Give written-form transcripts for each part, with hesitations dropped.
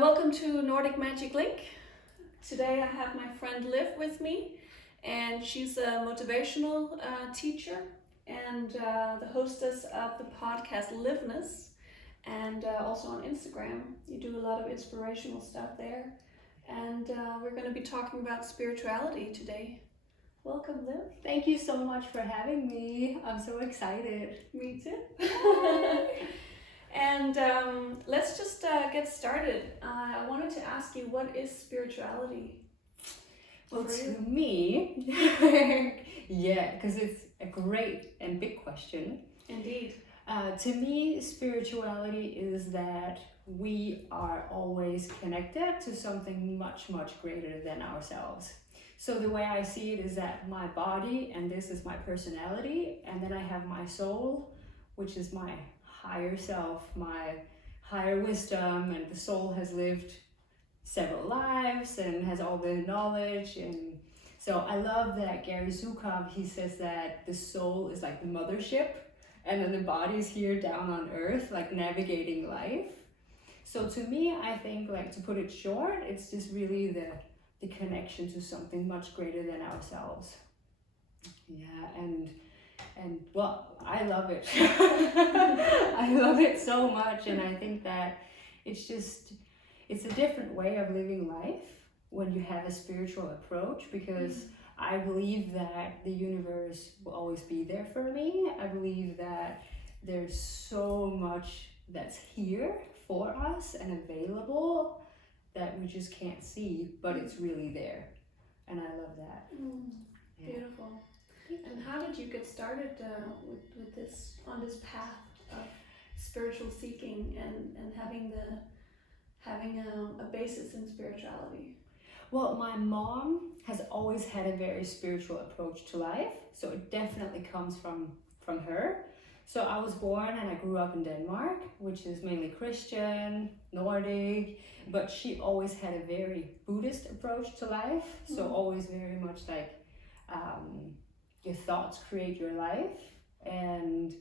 Welcome to Nordic Magic Link. Today I have my friend Liv with me, and she's a motivational teacher and the hostess of the podcast Livness, and also on Instagram. You do a lot of inspirational stuff there, and we're going to be talking about spirituality today. Welcome, Liv. Thank you so much for having me. I'm so excited. Me too. And let's just get started. I wanted to ask you, what is spirituality? Well, to me, yeah, because it's a great and big question. Indeed. To me, spirituality is that we are always connected to something much, much greater than ourselves. So the way I see it is that my body, and this is my personality, and then I have my soul, which is my higher self, my higher wisdom, and the soul has lived several lives and has all the knowledge. And so I love that Gary Zukav, he says that the soul is like the mothership, and then the body is here down on earth, like navigating life. So to me, I think, like, to put it short, it's just really the connection to something much greater than ourselves. Yeah, and well, I love it. I love it so much, and I think that it's a different way of living life when you have a spiritual approach, because I believe that the universe will always be there for me. I believe that there's so much that's here for us and available that we just can't see, but it's really there, and I love that. Yeah. Beautiful. And how did you get started with this, on this path of spiritual seeking and having a basis in spirituality? Well, my mom has always had a very spiritual approach to life, so it definitely comes from her. So I was born and I grew up in Denmark, which is mainly Christian, Nordic, but she always had a very Buddhist approach to life. So always very much like your thoughts create your life, and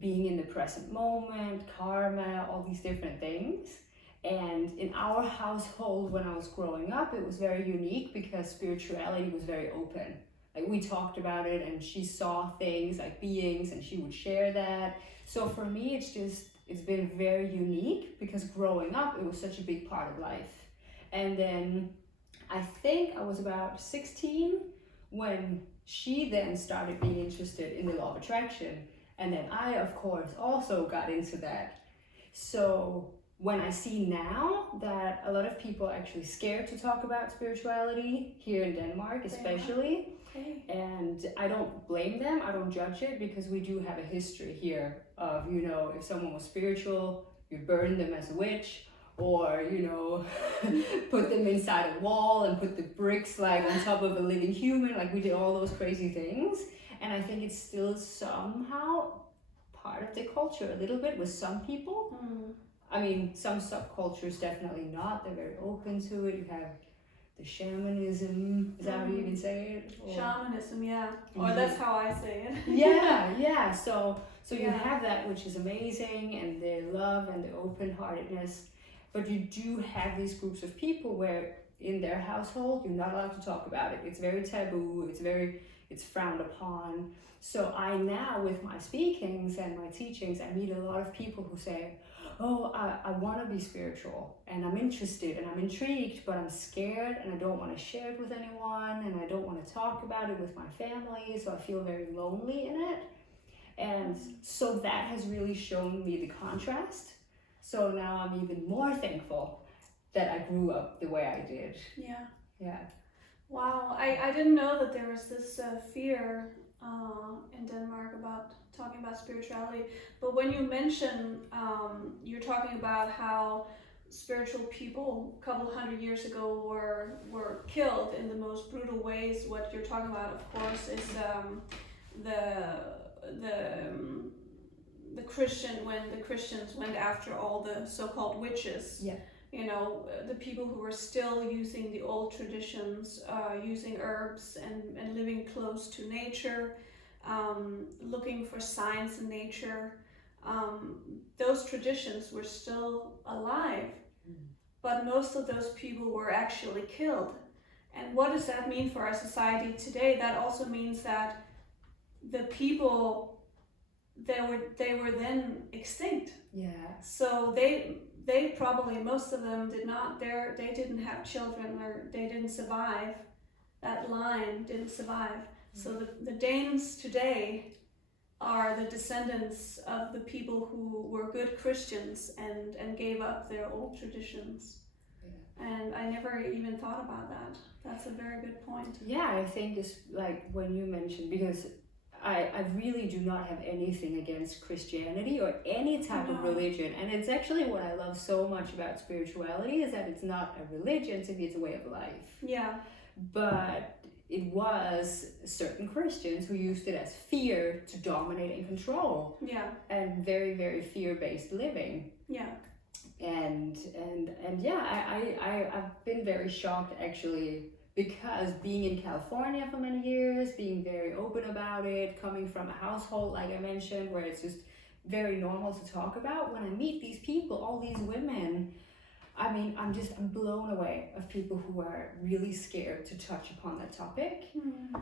being in the present moment, karma, all these different things. And in our household, when I was growing up, it was very unique because spirituality was very open. Like, we talked about it, and she saw things like beings, and she would share that. So for me, it's been very unique because growing up, it was such a big part of life. And then I think I was about 16 when she then started being interested in the law of attraction. And then I, of course, also got into that. So when I see now that a lot of people are actually scared to talk about spirituality, here in Denmark especially, and I don't blame them, I don't judge it, because we do have a history here of, if someone was spiritual, you burn them as a witch, or put them inside a wall and put the bricks like on top of a living human. Like, we did all those crazy things, and I think it's still somehow part of the culture a little bit with some people. I mean, some subcultures definitely not. They're very open to it. You have the shamanism, is that how you even say it? Or shamanism, yeah. Or that's how I say it. yeah. So you have that, which is amazing, and the love and the open-heartedness. But you do have these groups of people where in their household, you're not allowed to talk about it. It's very taboo, it's frowned upon. So I now, with my speakings and my teachings, I meet a lot of people who say, oh, I want to be spiritual, and I'm interested and I'm intrigued, but I'm scared and I don't want to share it with anyone, and I don't want to talk about it with my family, so I feel very lonely in it. And so that has really shown me the contrast. So now I'm even more thankful that I grew up the way I did. Yeah. Wow, I didn't know that there was this fear in Denmark about talking about spirituality. But when you mention, you're talking about how spiritual people a couple hundred years ago were killed in the most brutal ways. What you're talking about, of course, is the Christians went after all the so-called witches. Yeah. The people who were still using the old traditions, using herbs and living close to nature, looking for signs in nature. Those traditions were still alive. but most of those people were actually killed. And what does that mean for our society today? That also means that the people, they were then extinct. Yeah. So they probably, most of them they didn't have children, or they didn't survive. That line didn't survive. So the Danes today are the descendants of the people who were good Christians and gave up their old traditions. Yeah. And I never even thought about that. That's a very good point. Yeah, I think it's like when you mentioned, because I really do not have anything against Christianity or any type of religion. And it's actually what I love so much about spirituality, is that it's not a religion, to me it's a way of life. Yeah. But it was certain Christians who used it as fear to dominate and control. Yeah. And very, very fear-based living. Yeah. And yeah, I've been very shocked actually, because being in California for many years, being very open about it, coming from a household, like I mentioned, where it's just very normal to talk about, when I meet these people, all these women, I mean, I'm blown away of people who are really scared to touch upon that topic.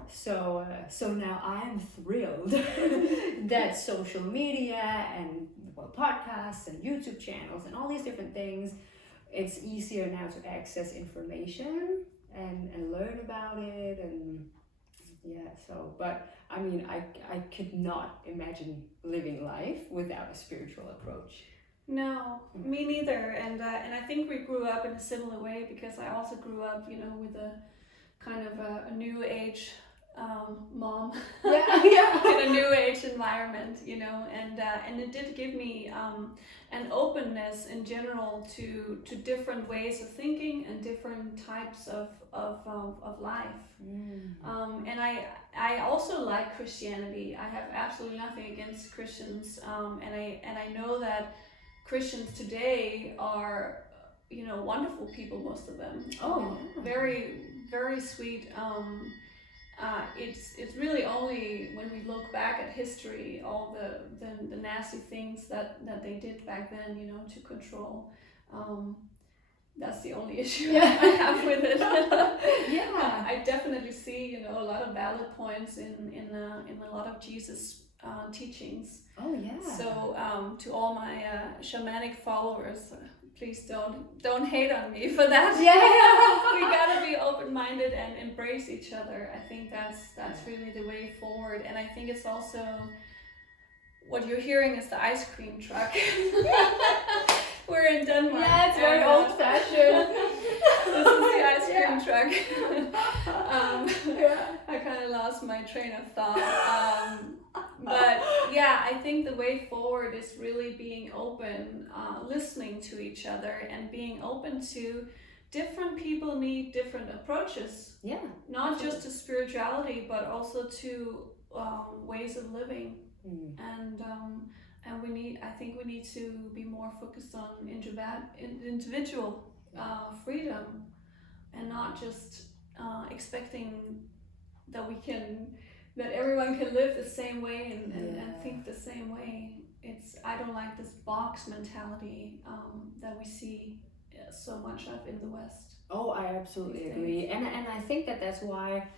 So now I'm thrilled that social media and podcasts and YouTube channels and all these different things, it's easier now to access information and learn about it. And yeah, so, but I mean, I could not imagine living life without a spiritual approach. No, me neither. And I think we grew up in a similar way, because I also grew up, with a kind of a new age mom. Yeah. In a new age environment, and it did give me an openness in general to different ways of thinking and different types of life. And I also like Christianity. I have absolutely nothing against Christians, and I know that Christians today are, wonderful people, most of them. Very, very sweet. It's really only when we look back at history, all the nasty things that they did back then, to control. That's the only issue I have with it. Yeah, I definitely see, a lot of valid points in a lot of Jesus teachings. Oh yeah. So to all my shamanic followers, please don't hate on me for that. Yeah. We gotta be open-minded and embrace each other. I think that's really the way forward. And I think it's also, what you're hearing is the ice cream truck. We're in Denmark. Yeah, it's very old-fashioned. This is the ice cream truck. I kind of lost my train of thought. But yeah, I think the way forward is really being open, listening to each other, and being open to different people need different approaches. Yeah. Not just to spirituality, but also to ways of living. And I think we need to be more focused on individual freedom, and not just expecting that everyone can live the same way and think the same way. I don't like this box mentality that we see so much of in the West. Oh, I absolutely agree. And I think that's why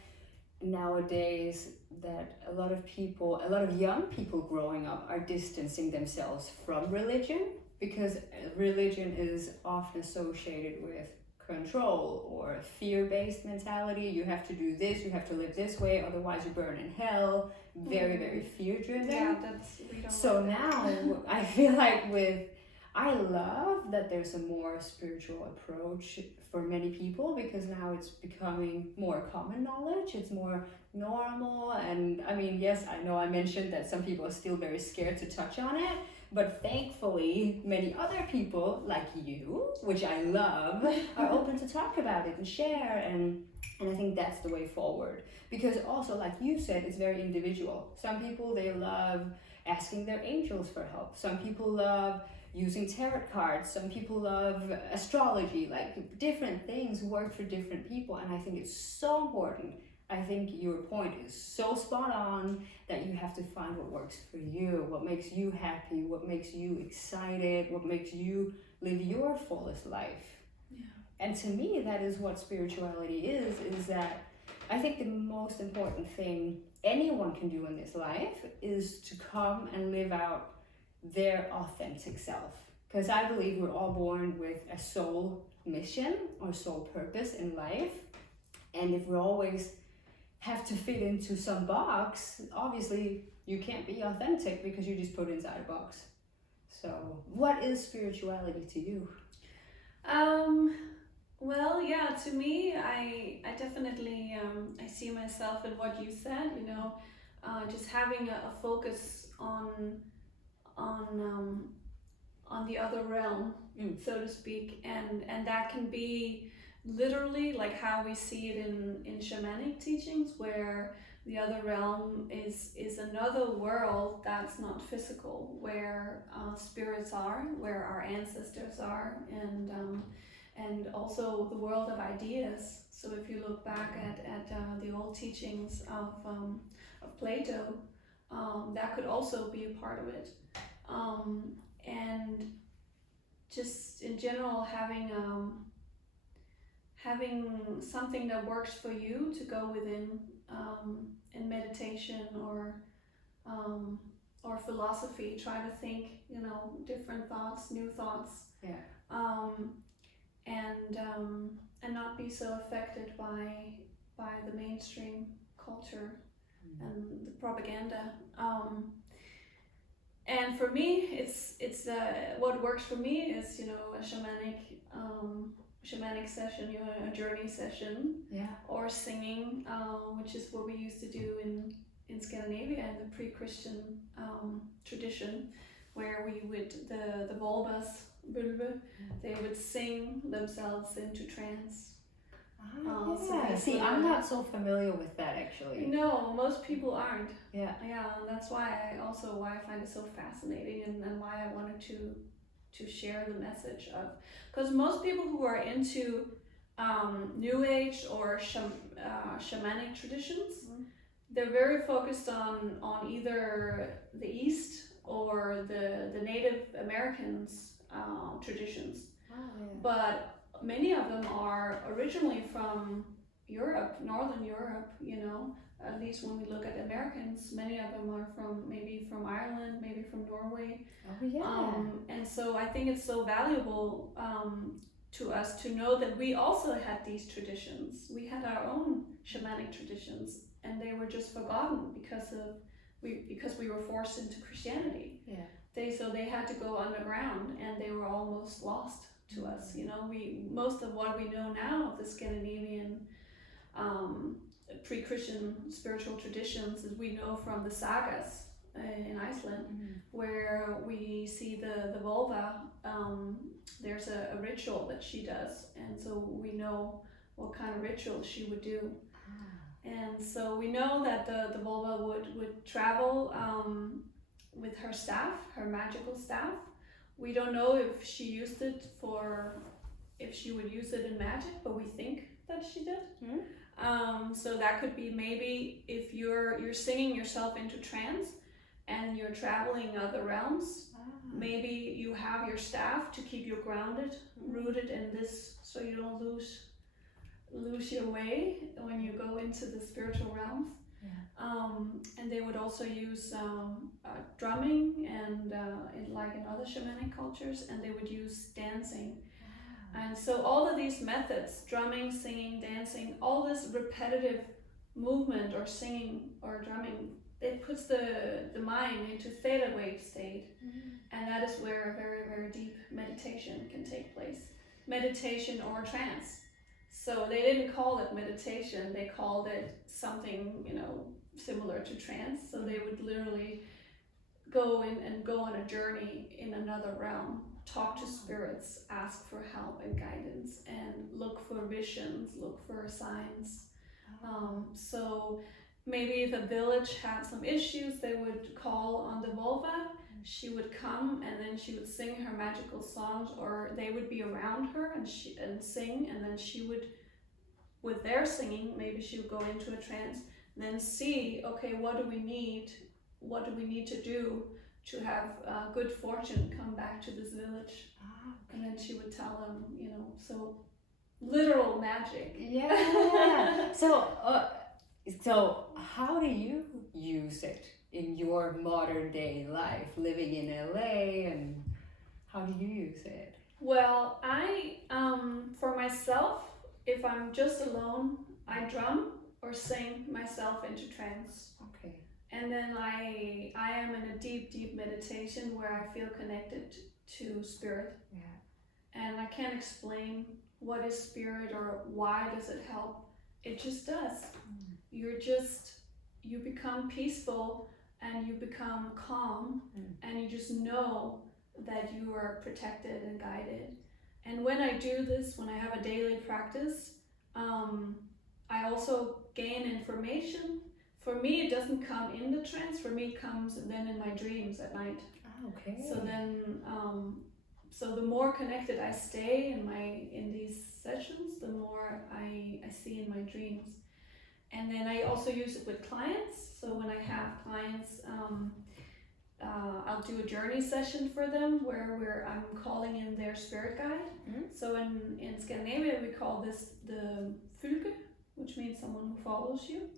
nowadays that a lot of young people growing up are distancing themselves from religion, because religion is often associated with control or fear-based mentality. You have to do this, you have to live this way, otherwise you burn in hell. Very, very fear-driven. Yeah, we don't like now I feel like I love that there's a more spiritual approach for many people, because now it's becoming more common knowledge, it's more normal. And I mean, yes, I know I mentioned that some people are still very scared to touch on it, but thankfully many other people like you, which I love, are open to talk about it and share, and I think that's the way forward. Because also, like you said, it's very individual. Some people, they love asking their angels for help. Some people love using tarot cards. Some people love astrology. Like, different things work for different people, and I think it's so important. I think your point is so spot on, that you have to find what works for you, what makes you happy, what makes you excited, what makes you live your fullest life. And to me, that is what spirituality is that I think the most important thing anyone can do in this life is to come and live out their authentic self. Because I believe we're all born with a soul mission or soul purpose in life. And if we always have to fit into some box, obviously you can't be authentic because you just put inside a box. So what is spirituality to you? Well, yeah, to me, I definitely I see myself in what you said. Just having a focus on the other realm, so to speak, and that can be literally like how we see it in shamanic teachings, where the other realm is another world that's not physical, where spirits are, where our ancestors are, and also the world of ideas. So if you look back at the old teachings of Plato, that could also be a part of it. And just in general, having something that works for you to go within in meditation or philosophy. Try to think, different thoughts, new thoughts. And not be so affected by the mainstream culture and the propaganda. And for me, it's what works for me is a shamanic session, a journey session, or singing, which is what we used to do in Scandinavia in the pre-Christian tradition, where we would the vulvas, they would sing themselves into trance. See, I'm not so familiar with that actually. No, most people aren't. Yeah, and that's why I find it so fascinating, and why I wanted to share the message of, because most people who are into New Age or shamanic traditions, they're very focused on either the East or the Native Americans traditions. But many of them are originally from Europe, Northern Europe, at least when we look at Americans, many of them are from Ireland, maybe from Norway. And so I think it's so valuable to us to know that we also had these traditions. We had our own shamanic traditions, and they were just forgotten because we were forced into Christianity. They had to go underground, and they were almost lost to us. Most of what we know now of the Scandinavian pre-Christian spiritual traditions is we know from the sagas in Iceland, where we see the vulva. There's a ritual that she does, and so we know what kind of ritual she would do. And so we know that the vulva would travel with her staff, her magical staff. We don't know if she used it if she would use it in magic, but we think that she did. So that could be maybe if you're singing yourself into trance and you're traveling other realms, maybe you have your staff to keep you grounded, rooted in this, so you don't lose your way when you go into the spiritual realms. And they would also use drumming and like in other shamanic cultures, and they would use dancing. And so all of these methods, drumming, singing, dancing, all this repetitive movement or singing or drumming, it puts the mind into theta wave state. And that is where a very, very deep meditation can take place. Meditation or trance. So they didn't call it meditation, they called it something, similar to trance. So they would literally go in and go on a journey in another realm, talk to spirits, ask for help and guidance, and look for visions, look for signs. So maybe if a village had some issues, they would call on the vulva. She would come, and then she would sing her magical songs, or they would be around her and sing, and then she would, with their singing, maybe she would go into a trance, then see, okay, what do we need to do to have good fortune come back to this village. Okay. And then she would tell them, so literal magic. Yeah. So how do you use it in your modern day life, living in LA, and how do you use it? Well, I, for myself, if I'm just alone, I drum or sing myself into trance. Okay. And then I am in a deep meditation where I feel connected to spirit. Yeah. And I can't explain what is spirit or why does it help. It just does. You become peaceful and you become calm, and you just know that you are protected and guided. And when I do this, when I have a daily practice, I also gain information. For me, it doesn't come in the trance. For me, it comes then in my dreams at night. Okay. So then, so the more connected I stay in these sessions, the more I see in my dreams. And then I also use it with clients. So when I have clients, I'll do a journey session for them where I'm calling in their spirit guide. So in Scandinavia, we call this the fylke, which means someone who follows you.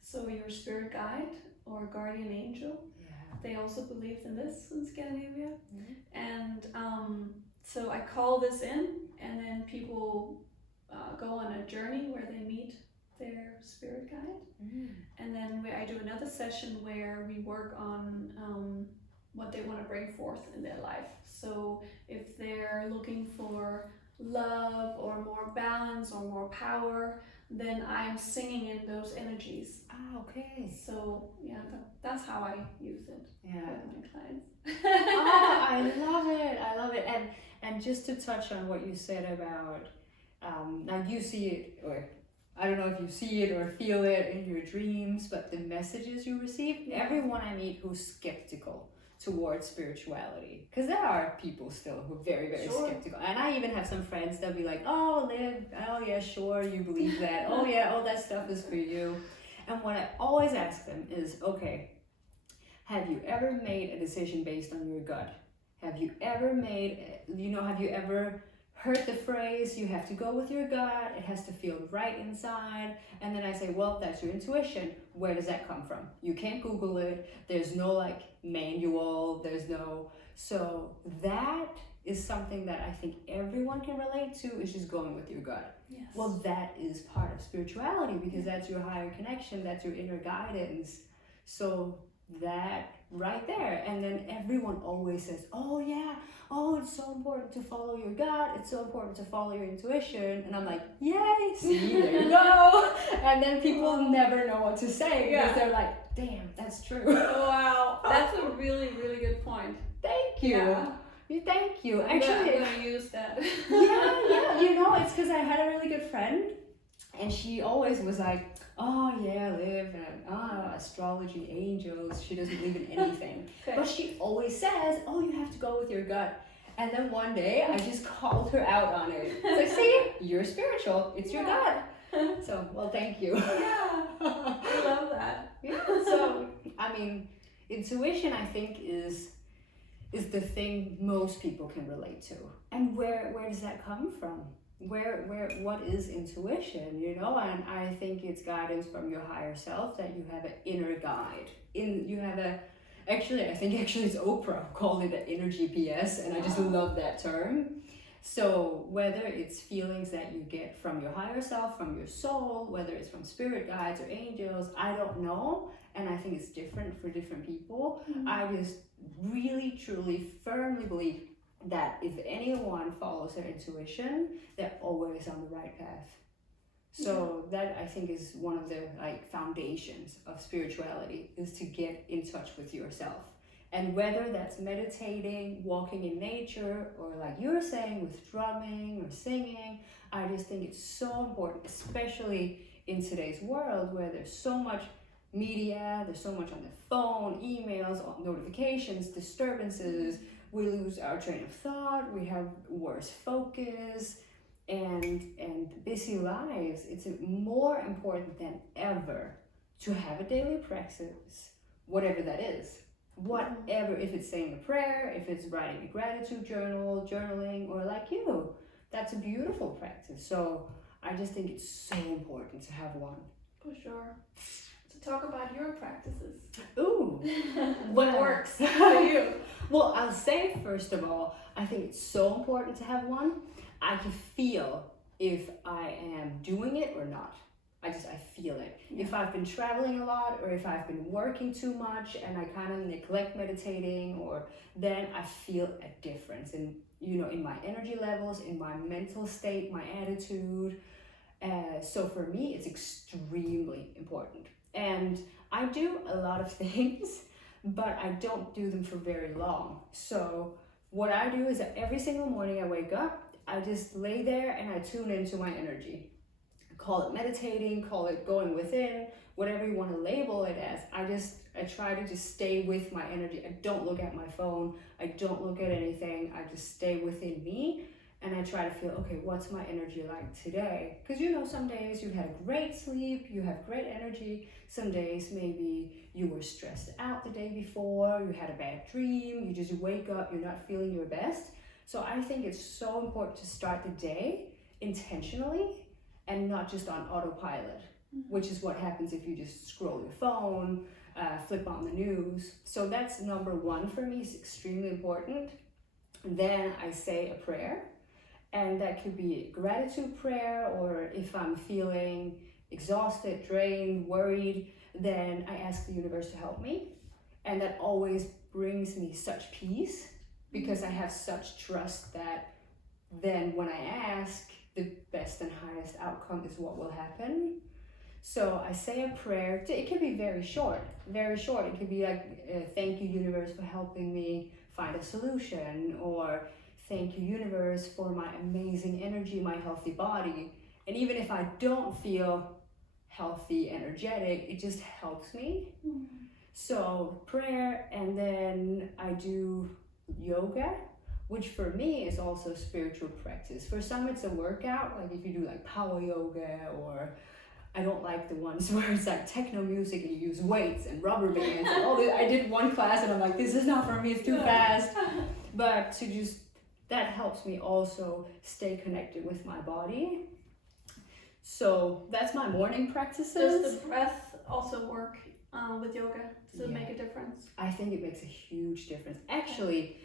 So your spirit guide or guardian angel. Yeah. They also believe in this in Scandinavia. And so I call this in, and then people go on a journey where they meet their spirit guide. And then I do another session where we work on what they want to bring forth in their life. So if they're looking for love or more balance or more power, then I'm singing in those energies. Okay. So yeah, that's how I use it with my clients. I love it. And just to touch on what you said about now you see it, or I don't know if you see it or feel it in your dreams, but the messages you receive, everyone I meet who's skeptical towards spirituality, because there are people still who are very skeptical, and I even have some friends that'll be like, oh Liv, oh yeah, sure, you believe that, oh yeah, all that stuff is for you. And what I always ask them is, okay, have you ever made a decision based on your gut? Have you ever heard the phrase, you have to go with your gut, it has to feel right inside? And then I say, well, that's your intuition. Where does that come from? You can't Google it. There's no manual. So that is something that I think everyone can relate to, is just going with your gut. Yes. Well, that is part of spirituality, because that's your higher connection, that's your inner guidance. So that right there. And then everyone always says, oh yeah, oh, it's so important to follow your gut, it's so important to follow your intuition. And I'm like, yay, see, there you go. And then people never know what to say, because they're like, damn, that's true. Wow, that's a really good point. Thank you. Yeah. Thank you. Actually, I'm gonna use that. yeah, it's because I had a really good friend, and she always was like, oh yeah, Liv, and astrology, angels. She doesn't believe in anything. Okay. But she always says, oh, you have to go with your gut. And then one day I just called her out on it. So see, you're spiritual, it's your gut. So, well, thank you. Yeah, I love that. Yeah, so, I mean, intuition, I think, is the thing most people can relate to. And where does that come from? What is intuition, And I think it's guidance from your higher self, that you have an inner guide. I think it's Oprah who called it the inner GPS, and I just love that term. So whether it's feelings that you get from your higher self, from your soul, whether it's from spirit guides or angels, I don't know. And I think it's different for different people. I just really, truly, firmly believe that if anyone follows their intuition, they're always on the right path. So that, I think, is one of the foundations of spirituality, is to get in touch with yourself. And whether that's meditating, walking in nature, or like you're saying, with drumming or singing, I just think it's so important, especially in today's world where there's so much media, there's so much on the phone, emails, notifications, disturbances. We lose our train of thought, we have worse focus, and busy lives. It's more important than ever to have a daily practice, whatever that is. Whatever, if it's saying a prayer, if it's writing a gratitude journal, journaling, or like you, that's a beautiful practice. So I just think it's so important to have one. For sure. So talk about your practices. Ooh. What works for you? Well, I'll say first of all, I think it's so important to have one. I can feel if I am doing it or not. I feel it. Yeah. If I've been traveling a lot or if I've been working too much and I kind of neglect meditating, or then I feel a difference in, in my energy levels, in my mental state, my attitude. So for me, it's extremely important. And I do a lot of things, but I don't do them for very long. So what I do is that every single morning I wake up, I just lay there and I tune into my energy. Call it meditating, call it going within, whatever you want to label it as. I try to just stay with my energy. I don't look at my phone. I don't look at anything. I just stay within me. And I try to feel, okay, what's my energy like today? Because some days you've had a great sleep, you have great energy. Some days maybe you were stressed out the day before, you had a bad dream, you just wake up, you're not feeling your best. So I think it's so important to start the day intentionally and not just on autopilot, which is what happens if you just scroll your phone, flip on the news. So that's number one for me, is extremely important. Then I say a prayer. And that could be a gratitude prayer, or if I'm feeling exhausted, drained, worried, then I ask the universe to help me. And that always brings me such peace, because I have such trust that then when I ask, the best and highest outcome is what will happen. So I say a prayer. It can be very short, very short. It could be like, thank you, universe, for helping me find a solution, or thank you, universe, for my amazing energy, my healthy body. And even if I don't feel healthy, energetic, it just helps me. So prayer, and then I do yoga, which for me is also spiritual practice. For some it's a workout, like if you do like power yoga, or I don't like the ones where it's like techno music and you use weights and rubber bands and all this. I did one class and I'm like, this is not for me, it's too fast. But that helps me also stay connected with my body. So that's my morning practices. Does the breath also work with yoga? Does it make a difference? I think it makes a huge difference. Actually,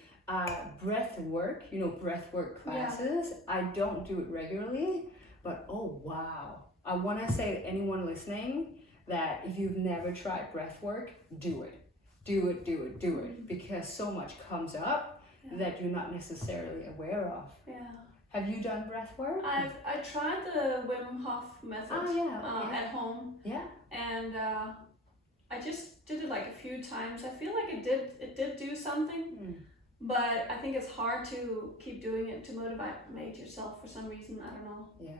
breathwork, breathwork classes, I don't do it regularly, but oh wow. I want to say to anyone listening that if you've never tried breathwork, do it. Do it, because so much comes up that you're not necessarily aware of. Yeah. Have you done breathwork? I tried the Wim Hof method at home. Yeah. And I just did it like a few times. I feel like it did do something. But I think it's hard to keep doing it to motivate yourself for some reason. I don't know. Yeah.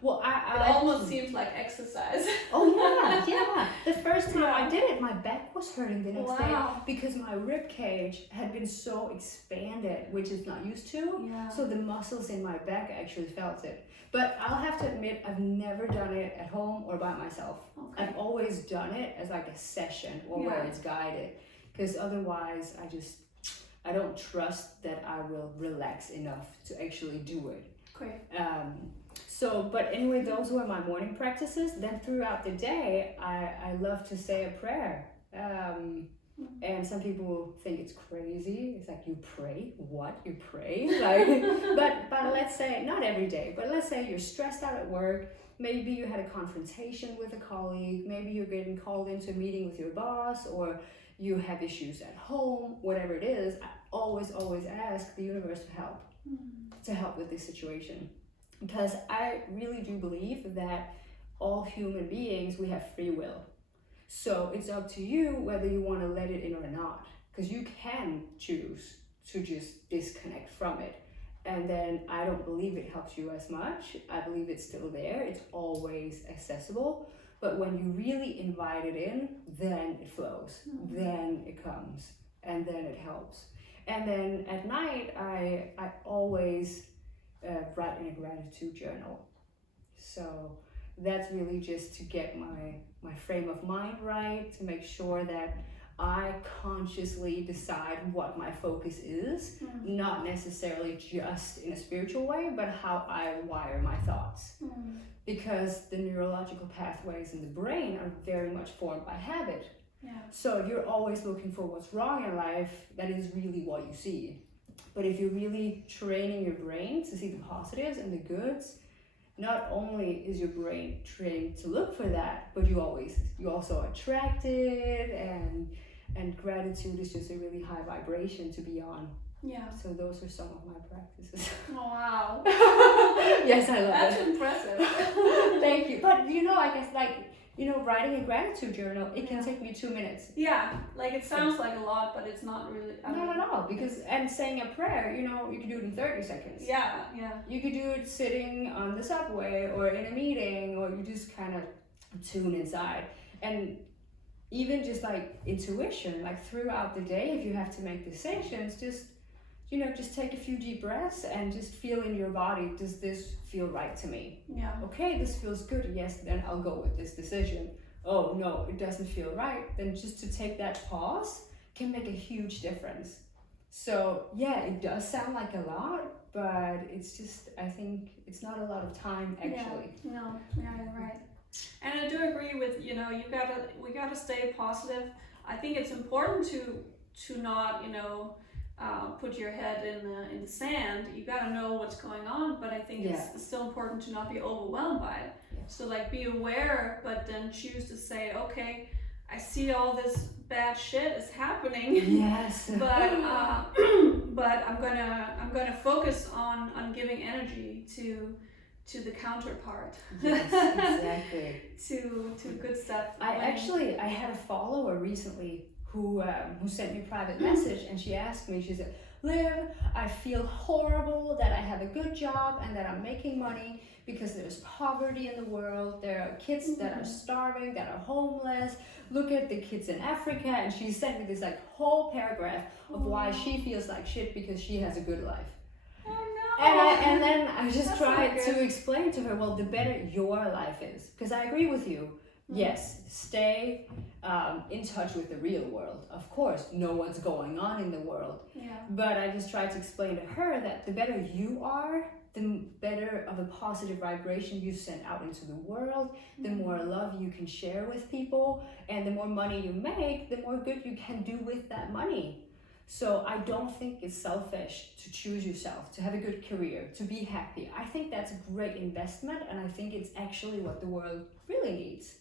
Well, it almost seems like exercise. Oh yeah. The first time I did it, my back was hurting the next day because my rib cage had been so expanded, which it's not used to. Yeah. So the muscles in my back actually felt it. But I'll have to admit, I've never done it at home or by myself. Okay. I've always done it as like a session or where it's guided, because otherwise I don't trust that I will relax enough to actually do it. Okay. But anyway, those were my morning practices. Then throughout the day, I love to say a prayer. And some people think it's crazy. It's like, you pray? What? You pray? But let's say, not every day, but let's say you're stressed out at work. Maybe you had a confrontation with a colleague. Maybe you're getting called into a meeting with your boss, or you have issues at home, whatever it is. I always ask the universe to help with this situation. Because I really do believe that all human beings, we have free will. So it's up to you whether you want to let it in or not. Because you can choose to just disconnect from it. And then I don't believe it helps you as much. I believe it's still there. It's always accessible. But when you really invite it in, then it flows. Then it comes. And then it helps. And then at night, I always write in a gratitude journal. So that's really just to get my frame of mind right, to make sure that I consciously decide what my focus is, not necessarily just in a spiritual way, but how I wire my thoughts. Because the neurological pathways in the brain are very much formed by habit. Yeah. So if you're always looking for what's wrong in life, that is really what you see. But if you're really training your brain to see the positives and the goods, not only is your brain trained to look for that, but you also attract it, and gratitude is just a really high vibration to be on. Yeah. So those are some of my practices. Oh, wow. Yes, I love That's it. impressive. Thank you. But I guess writing a gratitude journal, it can take me 2 minutes. Yeah, like it sounds like a lot, but it's not really. Not at all, and saying a prayer, you can do it in 30 seconds. Yeah. You could do it sitting on the subway or in a meeting, or you just kind of tune inside. And even just like intuition, like throughout the day, if you have to make decisions, just take a few deep breaths and just feel in your body, does this feel right to me? Yeah. Okay, this feels good, yes, then I'll go with this decision. Oh no, it doesn't feel right, then just to take that pause can make a huge difference. So yeah, it does sound like a lot, but it's just, I think it's not a lot of time actually. Yeah. No, yeah, you're right. And I do agree with, we gotta stay positive. I think it's important to not, put your head in the sand. You gotta know what's going on, but I think it's still important to not be overwhelmed by it. Yeah. So like be aware, but then choose to say, okay, I see all this bad shit is happening. Yes. but I'm gonna focus on giving energy to the counterpart. Yes, exactly. to good stuff. I had a follower recently who sent me a private message, and she asked me, she said, Liv, I feel horrible that I have a good job and that I'm making money because there's poverty in the world. There are kids that are starving, that are homeless. Look at the kids in Africa. And she sent me this whole paragraph of why she feels like shit because she has a good life. Oh no. And then I just tried to explain to her, well, the better your life is, because I agree with you. Yes, stay in touch with the real world. Of course, know what's going on in the world. Yeah. But I just tried to explain to her that the better you are, the better of a positive vibration you send out into the world, the more love you can share with people, and the more money you make, the more good you can do with that money. So I don't think it's selfish to choose yourself, to have a good career, to be happy. I think that's a great investment, and I think it's actually what the world really needs.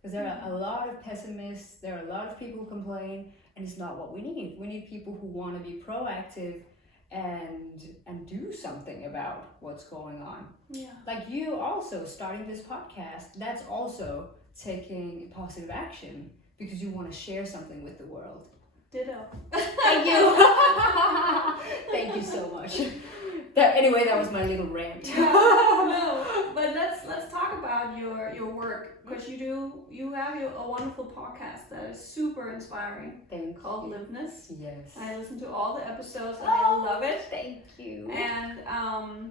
Because there are a lot of pessimists, there are a lot of people who complain, and it's not what we need. We need people who want to be proactive and do something about what's going on. Yeah. Like you also starting this podcast, that's also taking positive action because you want to share something with the world. Ditto. Thank you. Thank you so much. Anyway, that was my little rant. No, but let's talk about your work, because you have a wonderful podcast that is super inspiring. Called Livness. Yes. I listen to all the episodes and I love it. Thank you. And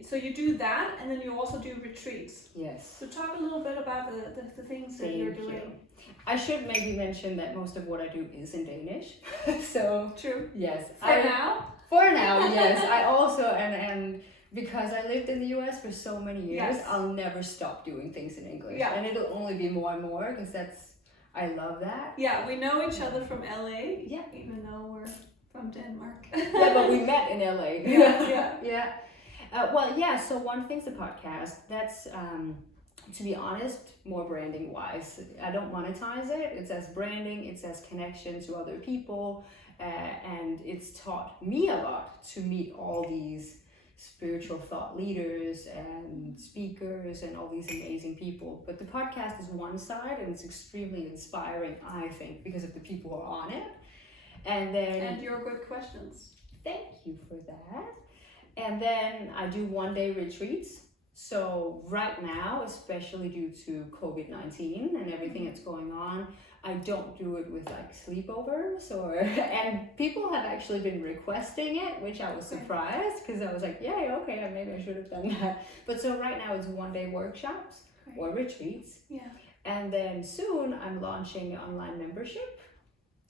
so you do that, and then you also do retreats. Yes. So talk a little bit about the things that you're doing. I should maybe mention that most of what I do is in Danish. So true. Yes. For now, yes. I also and because I lived in the US for so many years, I'll never stop doing things in English. Yeah. And it'll only be more and more because I love that. Yeah, we know each other from LA. Yeah. Even though we're from Denmark. Yeah, but we met in LA. Yeah. So one thing's the podcast. That's to be honest, more branding wise. I don't monetize it. It's as branding, it's as connection to other people, and it's taught me a lot to meet all these spiritual thought leaders and speakers and all these amazing people. But the podcast is one side, and it's extremely inspiring, I think, because of the people who are on it. And your good questions. Thank you for that. And then I do one-day retreats. So right now, especially due to COVID-19 and everything that's going on, I don't do it with sleepovers and people have actually been requesting it, which I was surprised because I was like, yeah, okay, maybe I should have done that. But so right now it's one-day workshops or retreats. Yeah. And then soon I'm launching an online membership.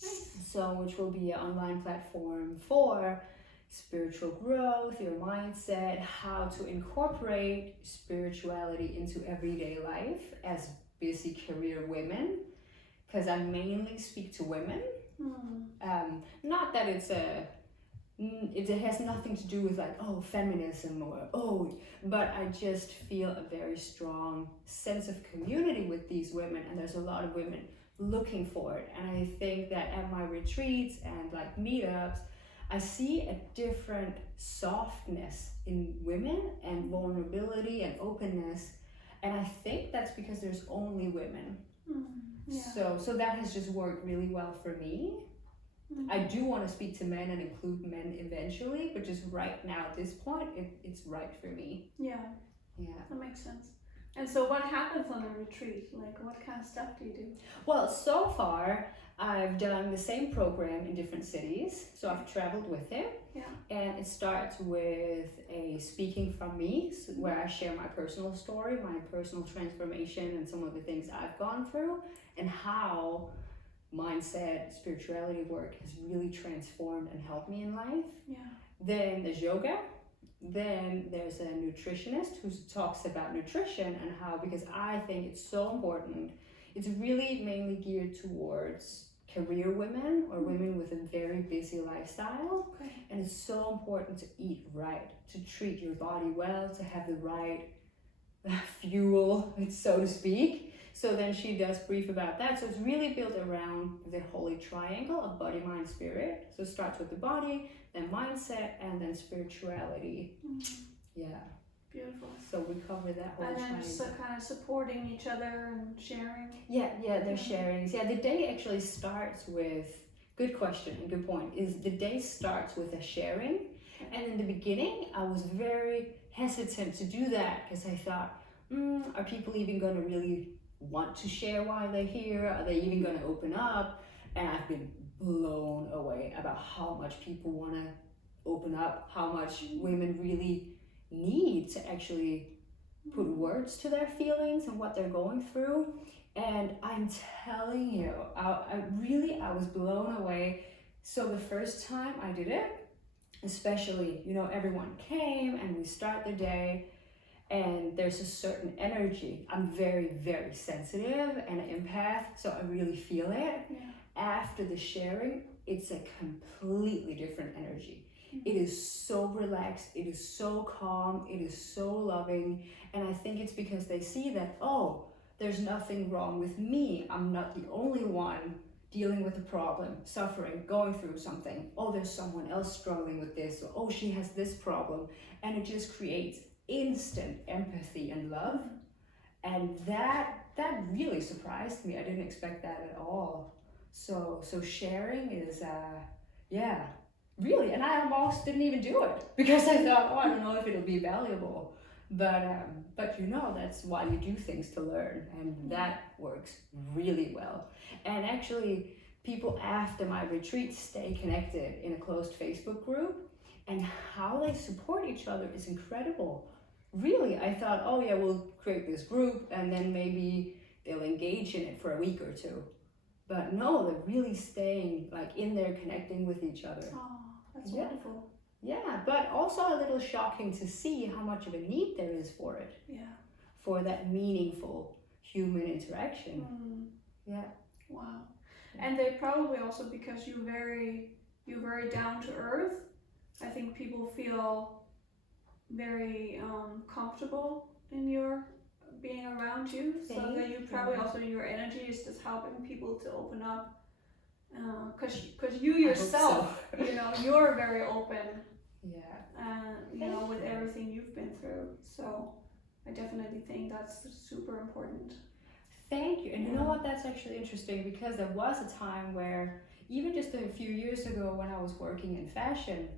So, which will be an online platform for spiritual growth, your mindset, how to incorporate spirituality into everyday life as busy career women, because I mainly speak to women. Not that it has nothing to do with like, oh, feminism but I just feel a very strong sense of community with these women, and there's a lot of women looking for it. And I think that at my retreats and like meetups, I see a different softness in women and vulnerability and openness, and I think that's because there's only women. So that has just worked really well for me. I do want to speak to men and include men eventually, but just right now at this point, it's right for me. Yeah, that makes sense. And so what happens on a retreat? Like, what kind of stuff do you do? Well, so far, I've done the same program in different cities. So I've traveled with him. Yeah. And it starts with a speaking from me, where I share my personal story, my personal transformation, and some of the things I've gone through, and how mindset, spirituality work has really transformed and helped me in life. Yeah. Then there's yoga. Then there's a nutritionist who talks about nutrition and how, because I think it's so important. It's really mainly geared towards career women or women with a very busy lifestyle. Okay. And it's so important to eat right, to treat your body well, to have the right fuel, so to speak. So then she does brief about that. So it's really built around the holy triangle of body, mind, spirit. So it starts with the body, then mindset, and then spirituality. Yeah. Beautiful. So we cover that whole and then triangle. just kind of supporting each other and sharing. Yeah, they're sharing. Yeah, the day actually starts with, good question and good point, is the day starts with a sharing. And in the beginning, I was very hesitant to do that because I thought, are people even going to really want to share while they're here? Are they even going to open up? And I've been blown away about how much people want to open up, how much women really need to actually put words to their feelings and what they're going through. And I'm telling you, I was blown away. So the first time I did it, especially, everyone came and we start the day, and there's a certain energy. I'm very, very sensitive and an empath, so I really feel it. Yeah. After the sharing, it's a completely different energy. It is so relaxed, it is so calm, it is so loving, and I think it's because they see that, oh, there's nothing wrong with me. I'm not the only one dealing with a problem, suffering, going through something. Oh, there's someone else struggling with this, or oh, she has this problem, and it just creates instant empathy and love. And that really surprised me. I didn't expect that at all. So sharing is really, and I almost didn't even do it because I thought, I don't know if it'll be valuable, but that's why you do things, to learn, and that works really well. And actually, people after my retreat stay connected in a closed Facebook group, and how they support each other is incredible. Really, I thought, we'll create this group and then maybe they'll engage in it for a week or two. But no, they're really staying in there, connecting with each other. Oh, that's wonderful. Yeah, but also a little shocking to see how much of a need there is for it. Yeah. For that meaningful human interaction. Yeah. Wow. And they probably also, because you're very down to earth, I think people feel very comfortable in your being around you. So that you probably also, your energy is just helping people to open up. Because you yourself, you're very open. Yeah. With everything you've been through. So I definitely think that's super important. Thank you. And you know what, that's actually interesting, because there was a time where, even just a few years ago when I was working in fashion,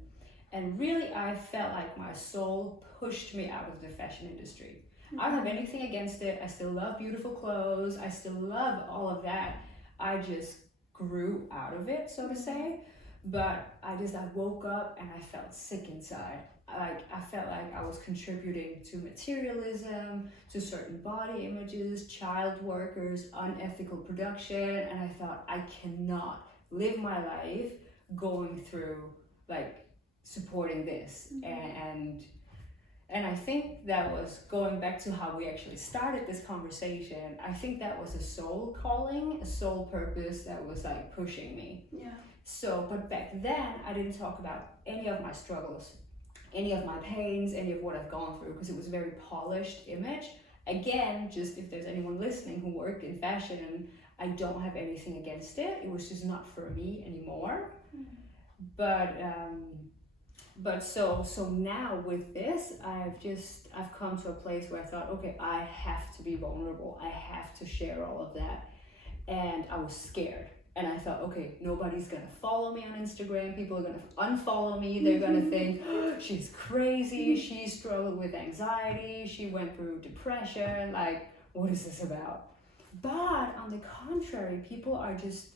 and really I felt like my soul pushed me out of the fashion industry. I don't have anything against it. I still love beautiful clothes. I still love all of that. I just grew out of it, so to say. But I woke up and I felt sick inside. I felt like I was contributing to materialism, to certain body images, child workers, unethical production, and I thought, I cannot live my life going through like supporting this. And I think that was going back to how we actually started this conversation. I think that was a soul calling, a soul purpose that was like pushing me. Yeah. So, but back then I didn't talk about any of my struggles, any of my pains, any of what I've gone through, because it was a very polished image. Again, just if there's anyone listening who worked in fashion, and I don't have anything against it, it was just not for me anymore. But so now with this, I've come to a place where I thought, okay, I have to be vulnerable. I have to share all of that. And I was scared. And I thought, okay, nobody's gonna follow me on Instagram. People are gonna unfollow me. They're gonna think, oh, she's crazy. She struggled with anxiety. She went through depression. Like, what is this about? But on the contrary, people are just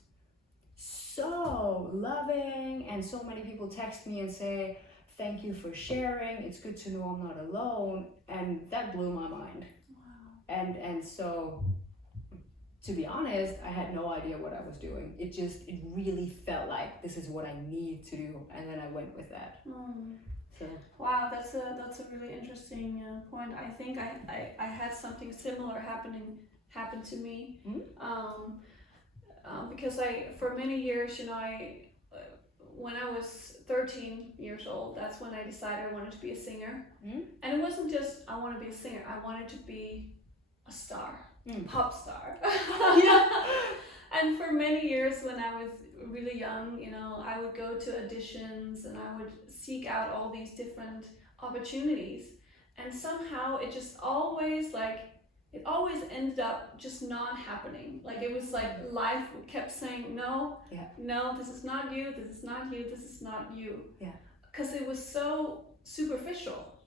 so loving. And so many people text me and say, thank you for sharing. It's good to know I'm not alone. And that blew my mind. Wow. And so, to be honest, I had no idea what I was doing. It really felt like this is what I need to do, and then I went with that. So. Wow, that's a really interesting point. I think I had something similar happen to me, because for many years, when I was 13 years old, that's when I decided I wanted to be a singer, and it wasn't just I want to be a singer. I wanted to be a star. Pop star. And for many years when I was really young, I would go to auditions and I would seek out all these different opportunities, and somehow it just always ended up just not happening. Like it was like life kept saying no, this is not you, this is not you, this is not you. Yeah. Because it was so superficial,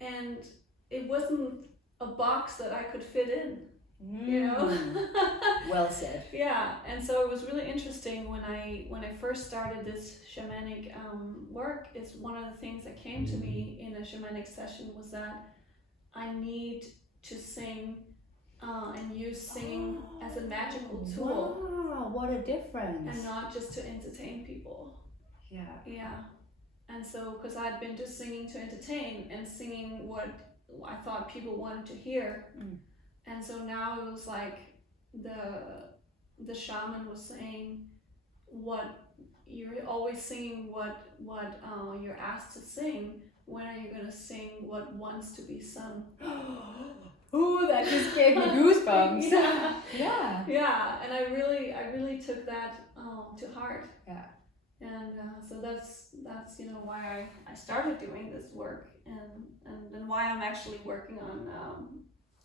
and it wasn't a box that I could fit in, Well said. Yeah, and so it was really interesting when I first started this shamanic work. It's one of the things that came to me in a shamanic session was that I need to sing and use singing as a magical tool. Wow, what a difference! And not just to entertain people. Yeah, and so because I'd been just singing to entertain and singing what I thought people wanted to hear, and so now it was like the shaman was saying, what you're always singing what you're asked to sing. When are you gonna sing what wants to be sung? Ooh, that just gave me goosebumps. Yeah, and I really took that to heart. Yeah. And so that's why I started doing this work, and why I'm actually working on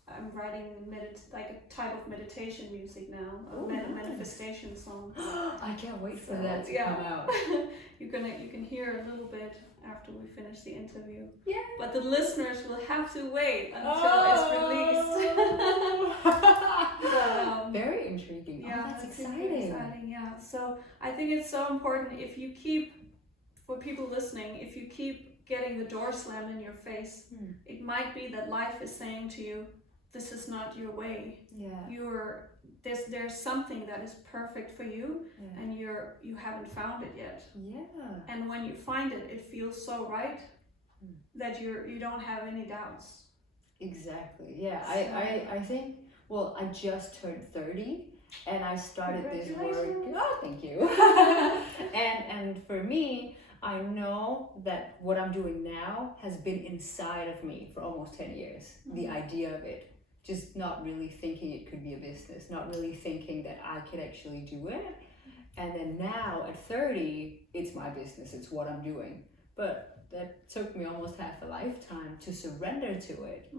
I'm writing like a type of meditation music now, manifestation song. I can't wait for that to come out. You can hear a little bit after we finish the interview. Yeah. But the listeners will have to wait until it's released. But, very intriguing. Yeah, that's exciting. Yeah. So I think it's so important for people listening, if you keep getting the door slammed in your face, it might be that life is saying to you, this is not your way. Yeah. There's something that is perfect for you, and you haven't found it yet. Yeah. And when you find it, it feels so right that you don't have any doubts. Exactly. Yeah. I think. Well, I just turned 30, and I started this work. Oh, thank you. and for me, I know that what I'm doing now has been inside of me for almost 10 years. The idea of it. Just not really thinking it could be a business, not really thinking that I could actually do it. And then now at 30, it's my business, it's what I'm doing. But that took me almost half a lifetime to surrender to it.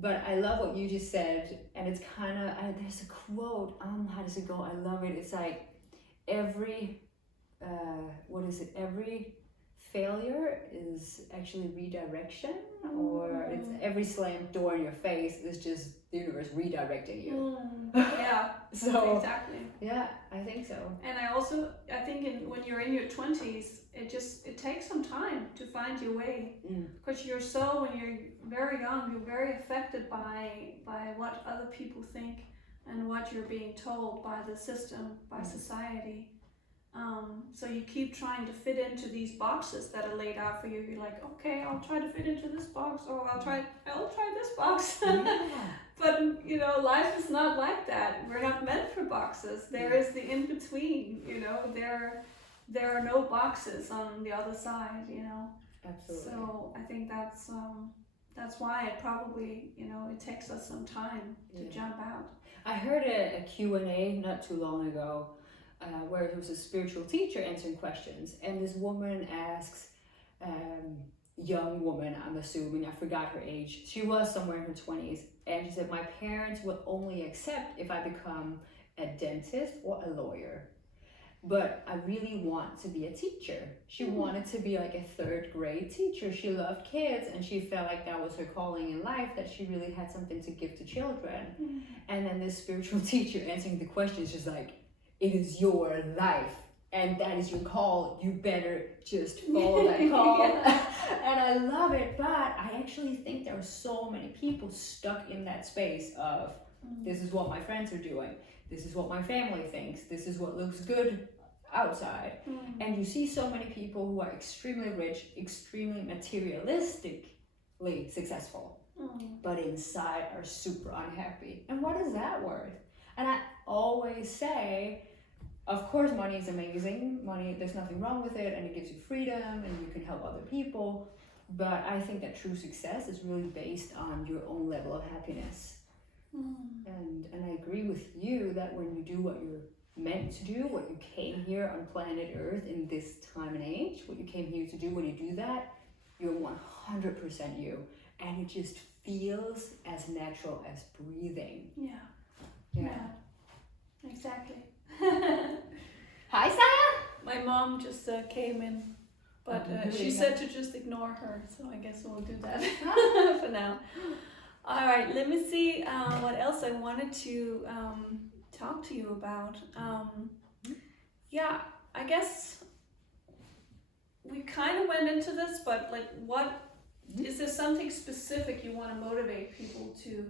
But I love what you just said, and it's kind of, there's a quote, how does it go? I love it. It's like every failure is actually redirection, or it's every slammed door in your face is just the universe redirecting you. Yeah. So exactly. Yeah, I think so. And I think when you're in your 20s, it takes some time to find your way, because when you're very young, you're very affected by what other people think and what you're being told by the system, by society. So you keep trying to fit into these boxes that are laid out for you. You're like, okay, I'll try to fit into this box, or I'll try this box. But life is not like that. We're not meant for boxes. There is the in between. There are no boxes on the other side. Absolutely. So I think that's why it probably it takes us some time to jump out. I heard a Q&A not too long ago where it was a spiritual teacher answering questions, and this woman asks, young woman, I'm assuming, I forgot her age, she was somewhere in her 20s, and she said, my parents will only accept if I become a dentist or a lawyer, but I really want to be a teacher. She wanted to be like a third grade teacher. She loved kids, and she felt like that was her calling in life, that she really had something to give to children. And then this spiritual teacher answering the question is just like, it is your life and that is your call. You better just follow that call. And I love it, but I actually think there are so many people stuck in that space of this is what my friends are doing. This is what my family thinks. This is what looks good outside. And you see so many people who are extremely rich, extremely materialistically successful, but inside are super unhappy. And what is that worth? And I always say, of course, money is amazing. Money, there's nothing wrong with it, and it gives you freedom, and you can help other people. But I think that true success is really based on your own level of happiness. And I agree with you that when you do what you're meant to do, what you came here on planet Earth in this time and age, what you came here to do, when you do that, you're 100% you. And it just feels as natural as breathing. Yeah. Exactly. Hi, Saya! My mom just came in, but she said to just ignore her, so I guess we'll do that for now. All right, let me see what else I wanted to talk to you about. Yeah, I guess we kind of went into this, but like, what is there something specific you want to motivate people to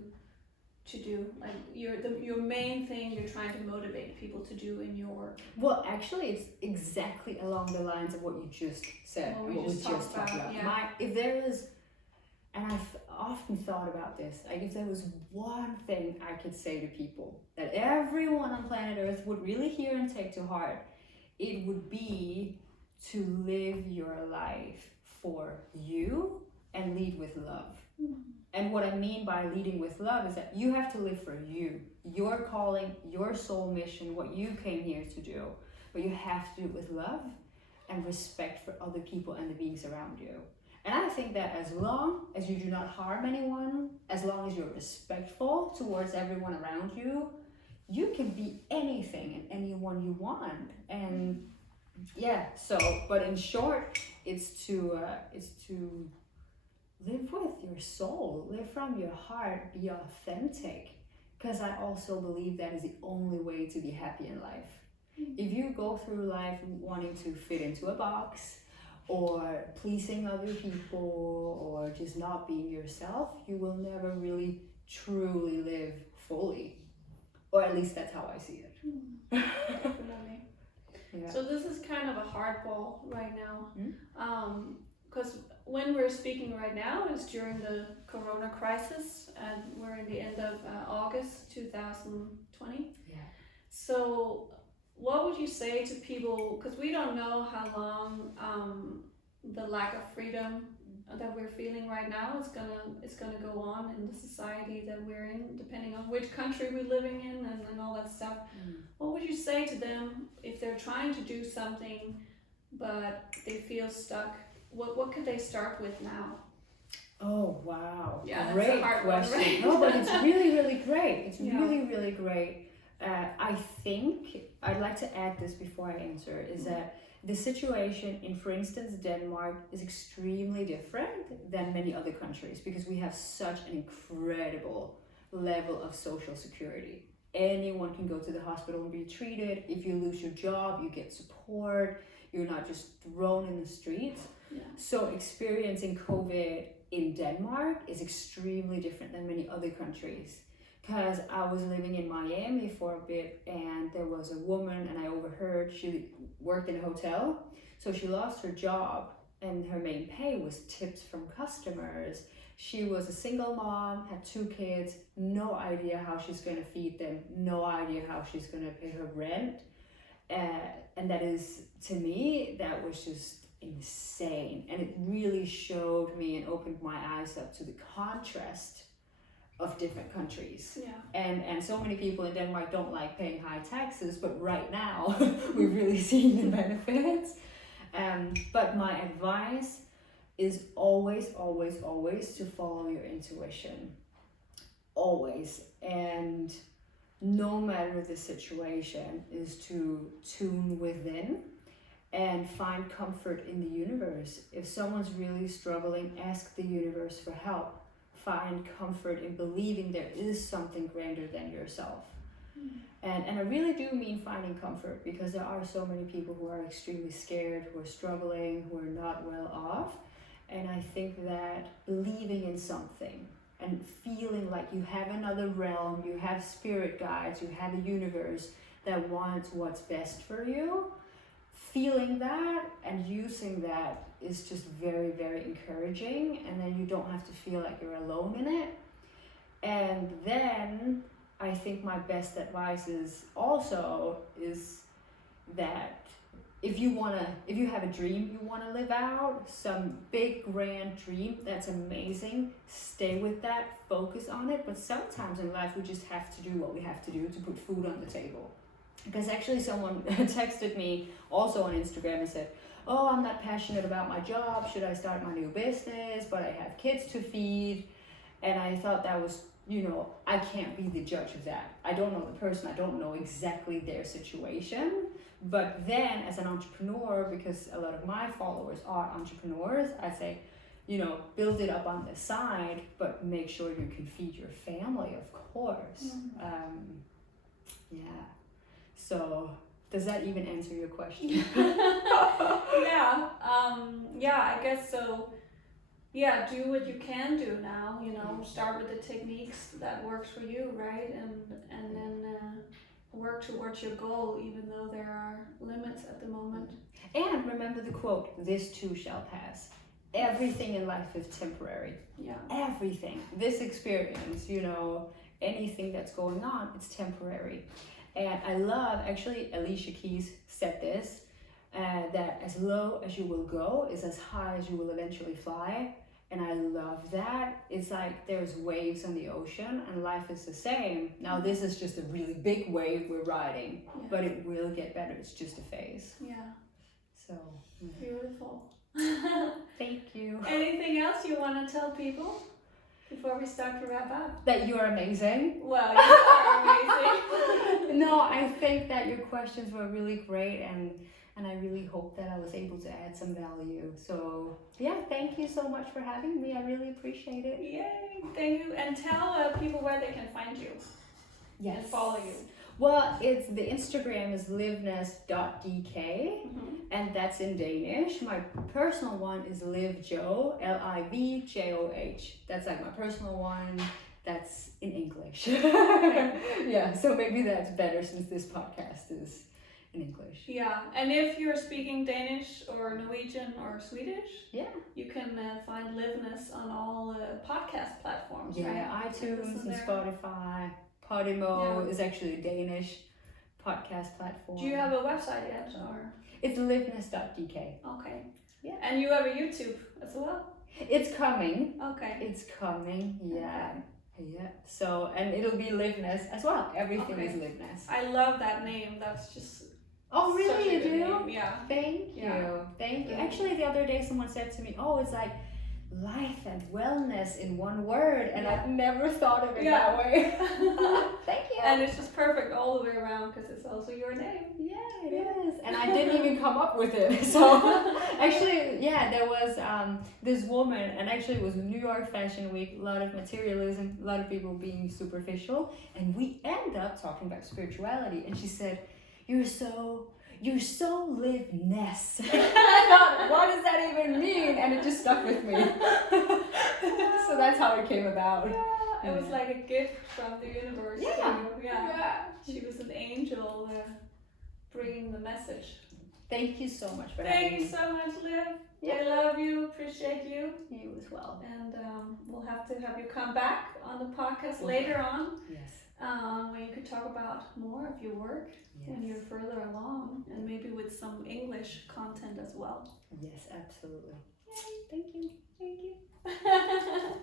do? Like your main thing you're trying to motivate people to do in your work? Well, actually, it's exactly along the lines of what you just said and what we just talked about. Yeah. If there is, and I've often thought about this, like if there was one thing I could say to people that everyone on planet Earth would really hear and take to heart, it would be to live your life for you and lead with love. And what I mean by leading with love is that you have to live for you, your calling, your soul mission, what you came here to do. But you have to do it with love and respect for other people and the beings around you. And I think that as long as you do not harm anyone, as long as you're respectful towards everyone around you, you can be anything and anyone you want. And but in short, it's to live with your soul, live from your heart, be authentic. Because I also believe that is the only way to be happy in life. If you go through life wanting to fit into a box, or pleasing other people, or just not being yourself, you will never really truly live fully. Or at least that's how I see it. Definitely. Yeah. So this is kind of a hardball right now. Because when we're speaking right now is during the Corona crisis, and we're in the end of August 2020. Yeah. So what would you say to people, because we don't know how long the lack of freedom that we're feeling right now is gonna go on in the society that we're in, depending on which country we're living in and all that stuff. What would you say to them if they're trying to do something but they feel stuck? What could they start with now? Oh wow! Yeah, great that's a hard question. one, right? No, but it's really, really great. It's really great. I think I'd like to add this before I answer, is that the situation in, for instance, Denmark is extremely different than many other countries because we have such an incredible level of social security. Anyone can go to the hospital and be treated. If you lose your job, you get support. You're not just thrown in the streets. Yeah. So experiencing COVID in Denmark is extremely different than many other countries. because I was living in Miami for a bit, and there was a woman, and I overheard, she worked in a hotel, so she lost her job, and her main pay was tips from customers. She was a single mom, had 2 kids, no idea how she's going to feed them, no idea how she's going to pay her rent. And that is, to me, that was just insane. And it really showed me and opened my eyes up to the contrast of different countries. Yeah. And so many people in Denmark don't like paying high taxes, but right now we've really seen the benefits. But my advice is always, always, always to follow your intuition. Always. And no matter the situation, is to tune within and find comfort in the universe. If someone's really struggling, ask the universe for help. Find comfort in believing there is something grander than yourself. And I really do mean finding comfort, because there are so many people who are extremely scared, who are struggling, who are not well off. And I think that believing in something and feeling like you have another realm, you have spirit guides, you have a universe that wants what's best for you, feeling that and using that is just very, very encouraging. And then you don't have to feel like you're alone in it. And then I think my best advice is that if you have a dream you want to live out, some big grand dream, that's amazing. Stay with that, focus on it. But sometimes in life we just have to do what we have to do to put food on the table. Because actually someone texted me also on Instagram and said, oh, I'm not passionate about my job. Should I start my new business? But I have kids to feed. And I thought that was, I can't be the judge of that. I don't know the person. I don't know exactly their situation. But then as an entrepreneur, because a lot of my followers are entrepreneurs, I say, build it up on the side, but make sure you can feed your family, of course. Yeah. So does that even answer your question? Yeah. I guess so. Yeah, do what you can do now, start with the techniques that works for you, right? And then work towards your goal, even though there are limits at the moment. And remember the quote, this too shall pass. Everything in life is temporary. Yeah. Everything. This experience, anything that's going on, it's temporary. And I love, actually, Alicia Keys said this, that as low as you will go is as high as you will eventually fly. And I love that. It's like there's waves on the ocean and life is the same. Now this is just a really big wave we're riding, but it will get better. It's just a phase. Yeah. So. Beautiful. Thank you. Anything else you want to tell people before we start to wrap up? That you are amazing. Well, you are amazing. No, I think that your questions were really great, and I really hope that I was able to add some value. So yeah, thank you so much for having me. I really appreciate it. Yay, thank you. And tell people where they can find you. Yes. And follow you. Well, the Instagram is livness.dk, and that's in Danish. My personal one is livjo, Livjoh. That's like my personal one. That's in English. Yeah, so maybe that's better since this podcast is in English. Yeah, and if you're speaking Danish or Norwegian or Swedish, you can find Livness on all podcast platforms, right? Yeah, iTunes and Spotify. Podimo is actually a Danish podcast platform. Do you have a website yet? Or? It's livness.dk. Okay. Yeah. And you have a YouTube as well? It's coming. Okay. It's coming, yeah. Okay. Yeah. So, and it'll be Livness as well. Everything is Livness. I love that name. That's just... Oh, really? You do? Name. Yeah. Thank you. Thank you. Actually, the other day someone said to me, oh, it's like life and wellness in one word, and I've never thought of it that way. Thank you. And it's just perfect all the way around because it's also your name. Yeah, it is. And I didn't even come up with it. So actually, there was this woman, and actually it was New York Fashion Week, a lot of materialism, a lot of people being superficial, and we end up talking about spirituality, and she said, you're so livness. I thought, what does that even mean? And it just stuck with me. So that's how it came about. Yeah, It was like a gift from the universe. Yeah. To you. Yeah. She was an angel bringing the message. Thank you so much for having Thank me. you so much, Liv. Yeah. I love you, appreciate you. You as well. And we'll have to have you come back on the podcast later on. Yes. Where you could talk about more of your work when you're further along, and maybe with some English content as well. Yes, absolutely. Yay. Thank you. Thank you.